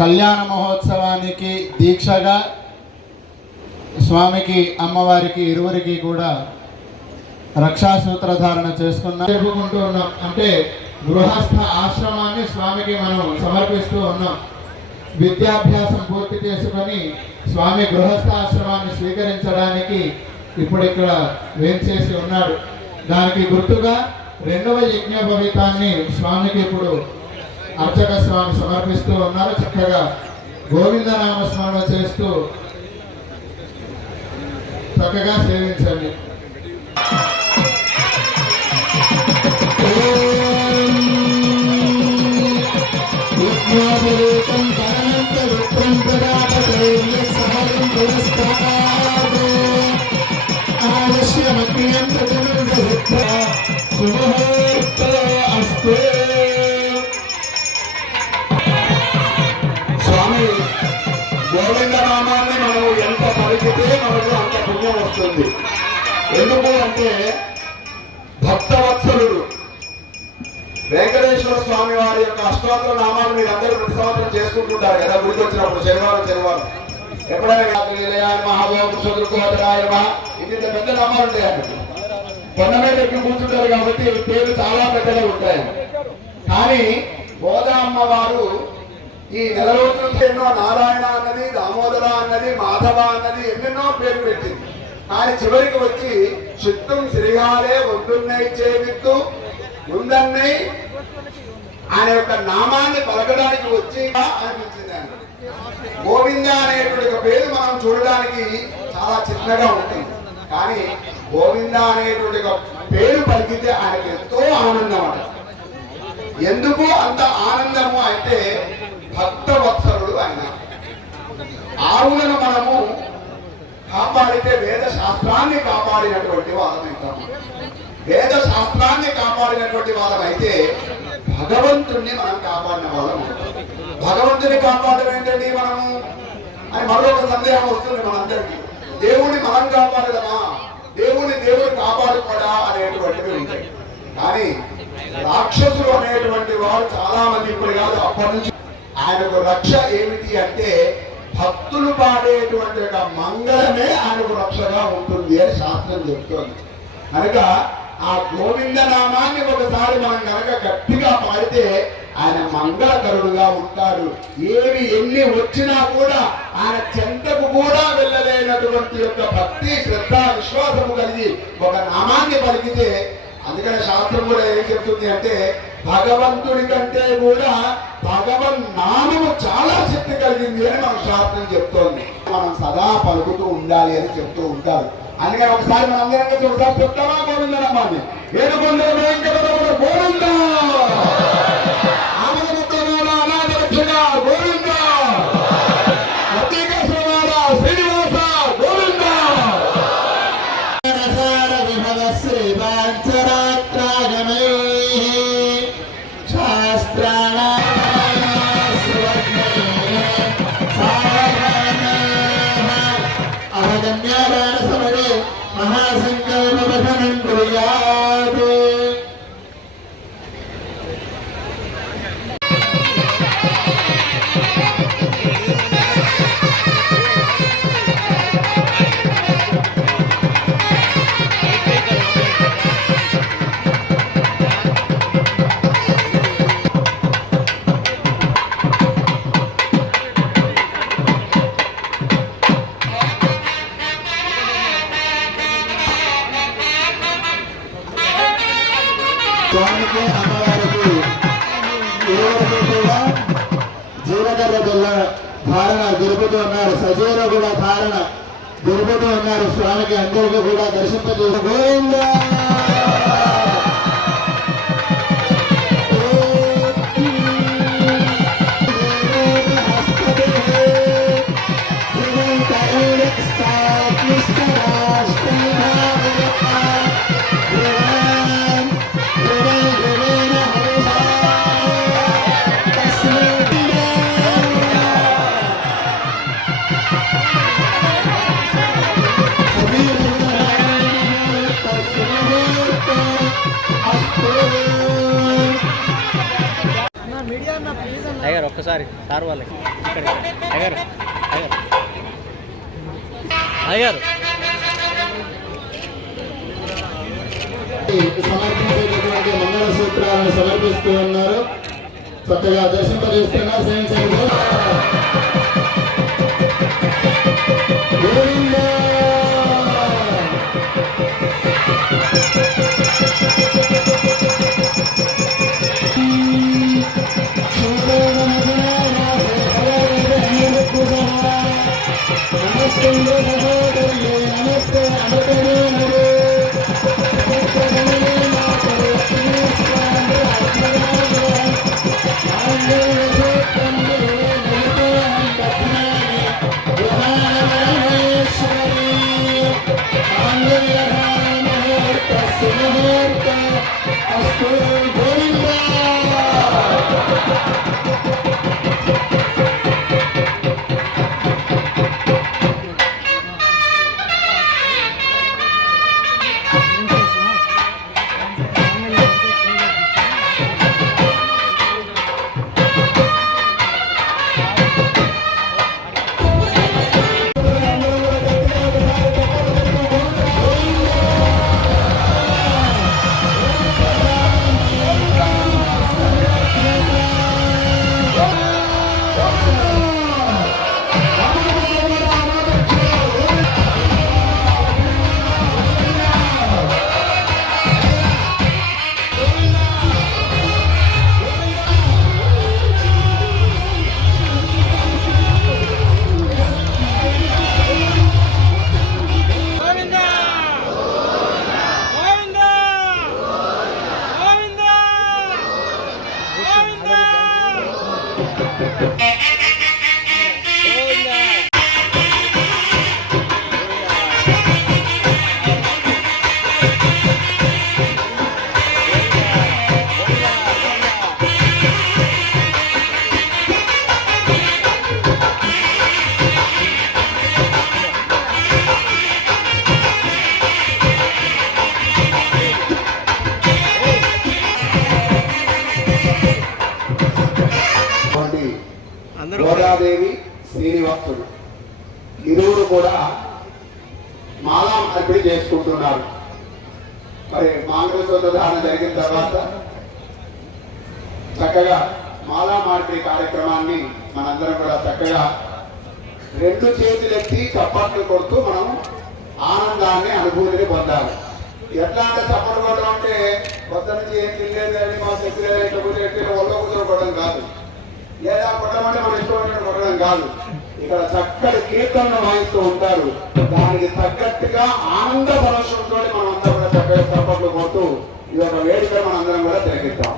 కళ్యాణ మహోత్సవానికి దీక్షగా స్వామికి అమ్మవారికి ఇరువురికి కూడా రక్షాసూత్రధారణ జరుపుకుంటూ ఉన్నాం. అంటే గృహస్థ ఆశ్రమాన్ని స్వామికి మనం సమర్పిస్తూ ఉన్నాం. విద్యాభ్యాసం పూర్తి చేసుకొని స్వామి గృహస్థ ఆశ్రమాన్ని స్వీకరించడానికి ఇప్పుడు ఇక్కడ వేంచేసి ఉన్నాడు. దానికి గుర్తుగా 2వ యజ్ఞోపవీతాన్ని స్వామికి ఇప్పుడు అర్చక స్వామి సమర్పిస్తూ ఉన్నారు. చక్కగా గోవిందనామస్మరణ చేస్తూ చక్కగా సేవించండి. స్వామి గోవిందనామాన్ని మనము ఎంత పలికితే మనకు అంత పుణ్యం వస్తుంది. ఎందుకు అంటే భక్తవత్సలుడు వెంకటేశ్వర స్వామి వారి యొక్క అష్టోత్తర నామాలు మీరు అందరూ ప్రతి సంవత్సరం చేసుకుంటుంటారు కదా. గుడికి వచ్చినప్పుడు శనివారం ఎప్పుడైనా మహాభోగోదరాయ ఇంత పెద్ద నామాలు ఉంటాయండి. కొండ మీద ఎక్కి కూర్చుంటారు కాబట్టి పేరు చాలా పెద్దగా ఉంటాయి. కానీ గోదా అమ్మవారు ఈ నెల రోజుల ఎన్నో నారాయణ అన్నది, దామోదర అన్నది, మాధవ అన్నది ఎన్నెన్నో పేరు పెట్టింది. కానీ చివరికి వచ్చి చిత్తం శ్రీహాలే ఒడ్డున్నై చేవిత్తు ముందన్నై ఆయన యొక్క నామాన్ని పలకడానికి వచ్చి అనిపించింది. ఆయన గోవింద అనేటువంటి ఒక పేరు మనం చూడడానికి చాలా చిన్నగా ఉంటుంది. కానీ గోవింద అనేటువంటి ఒక పేరు పలికితే ఆయనకు ఎంతో ఆనందం అట. ఎందుకు అంత ఆనందము అంటే భక్తవత్సలుడు ఆయన. ఆవులను మనము కాపాడితే వేద శాస్త్రాన్ని కాపాడినటువంటి వాదమైతాము. వేద శాస్త్రాన్ని కాపాడినటువంటి వాళ్ళం అయితే భగవంతుణ్ణి మనం కాపాడిన వాళ్ళం. భగవంతుని కాపాడడం ఏంటండి మనము అని మరొక సందేహం వస్తుంది మనందరికీ. దేవుడిని మనం కాపాడదమా, దేవుడు కాపాడుకోడా అనేటువంటివి ఉంటాయి. కానీ రాక్షసులు అనేటువంటి వారు చాలా మంది ఇప్పుడు కాదు అప్పటి నుంచి ఆయనకు రక్ష ఏమిటి అంటే భక్తులు పాడేటువంటి ఒక మంగళమే ఆయనకు రక్షగా ఉంటుంది అని శాస్త్రం చెప్తోంది. కనుక ఆ గోవింద నామాన్ని ఒకసారి మనం కనుక గట్టిగా పాడితే ఆయన మంగళకరుడుగా ఉంటాడు. ఏవి ఎన్ని వచ్చినా కూడా ఆయన చెంతకు కూడా వెళ్ళలేనటువంటి యొక్క భక్తి, శ్రద్ధ, విశ్వాసము కలిగి ఒక నామాన్ని పలికితే, అందుకనే శాస్త్రం కూడా ఏం చెప్తుంది అంటే భగవంతుడి కంటే కూడా భగవన్ నామము చాలా శక్తి కలిగింది అని మన శాస్త్రం చెప్తోంది. మనం సదా పలుకుతూ ఉండాలి అని చెప్తూ ఉంటారు. అందుకని ఒకసారి మన అందరం ఒకసారి చెప్తామా గోవింద నామాన్ని. ఏడుకొండ వెంకటరమణ గోవింద, ఆమదముత్తరాల అనాథ రక్షక గోవింద, అతికేశ్వర శ్రీనివాస గోవింద. విభవ శ్రీవాంచరాత్రాగమై శాస్త్రాణ అవగమ్యారాయణ సమరే మహాసంకల్ప పఠనం కుర్యాత్. స్వామికి అమ్మవారికి ఇరువురికి కూడా జీలకర్ర బెల్ల ధారణ జరుపుతూ ఉన్నారు. సజీవ కూడా ధారణ జరుపుతూ ఉన్నారు. స్వామికి అందరికీ కూడా దర్శింపజేసి గోవింద టైగర్ ఒక్కసారి సార్ వాళ్ళకి ఇక్కడ టైగర్ టైగర్ టైగర్ సమర్పించేటటువంటి మంగళ సూత్రాలను సమర్పిస్తూ ఉన్నారు. చక్కగా దర్శింపజేస్తున్నారు. నమస్తే గోదాదేవి శ్రీనివాసుడు ఇరువురు కూడా మాలా మార్పిడి చేసుకుంటున్నారు. మరి మాంగళ్యసూత్ర ధారణ జరిగిన తర్వాత చక్కగా మాలా మార్పిడి కార్యక్రమాన్ని మనందరం కూడా చక్కగా రెండు చేతులెత్తి చప్పట్లు కొడుతూ మనం ఆనందాన్ని అనుభూతిని పొందాలి. ఎట్లా అంటే చప్పట్లు కొట్టడం అంటే కొత్త నుంచి ఏం తినలేదు అని మా శక్తి ఒళ్ళో కూర్చోవడం కాదు, లేదా కొట్టమంటే మన ఇష్టమైన కొట్టడం కాదు. ఇక్కడ చక్కటి కీర్తనలు వాయిస్తూ ఉంటారు. దానికి తగ్గట్టుగా ఆనంద పరవశంతో మనం అందరం కూడా చక్కగా చప్పట్లు కొడుతూ ఇది ఒక వేదిక మనం అందరం కూడా తిరిగిద్దాం.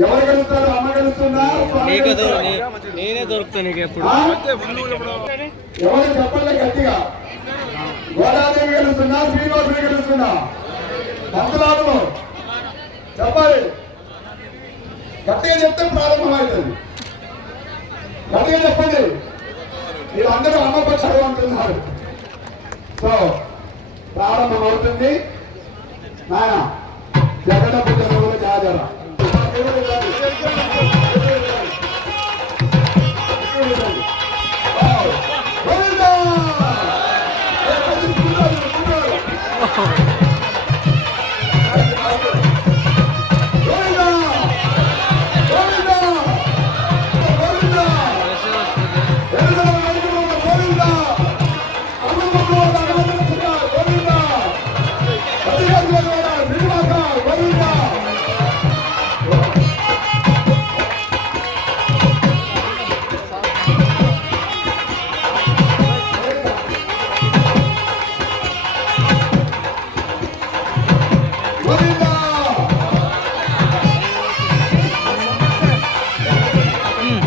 ఎవరు గెలుస్తారు? అమ్మ గెలుస్తుందా? స్వామి నీకు గెలుస్తాడా? నేనే దొరుకుతా నీకు ఎప్పుడు. ఆ? ఎవరు చెప్పలే గట్టిగా. గోదాదేవి గెలుస్తుందా? శ్రీనివాసుని గెలుస్తుందా? భక్తులాలు చెప్పాలి. గట్టిగా చెప్తే ప్రారంభమవుతుంది. గట్టిగా చెప్పండి. మీరు అందరూ అమ్మపై చదువుకుంటున్నారు. సో ప్రారంభమవుతుంది. నాయన జగడ పుట్టిన జాజర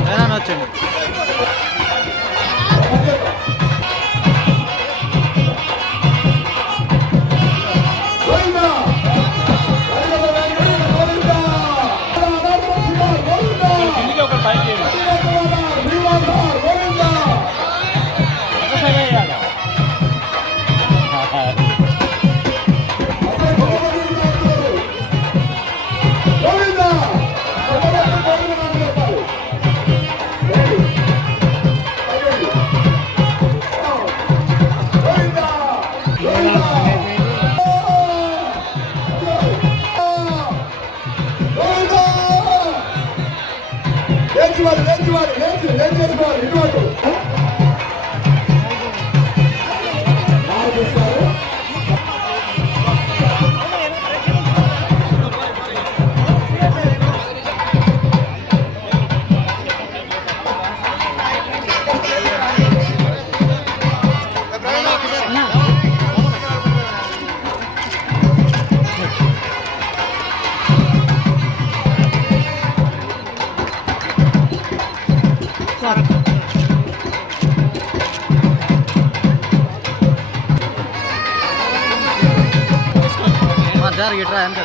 ఏదైనా వచ్చండి. జారు గిట్రా ఎంత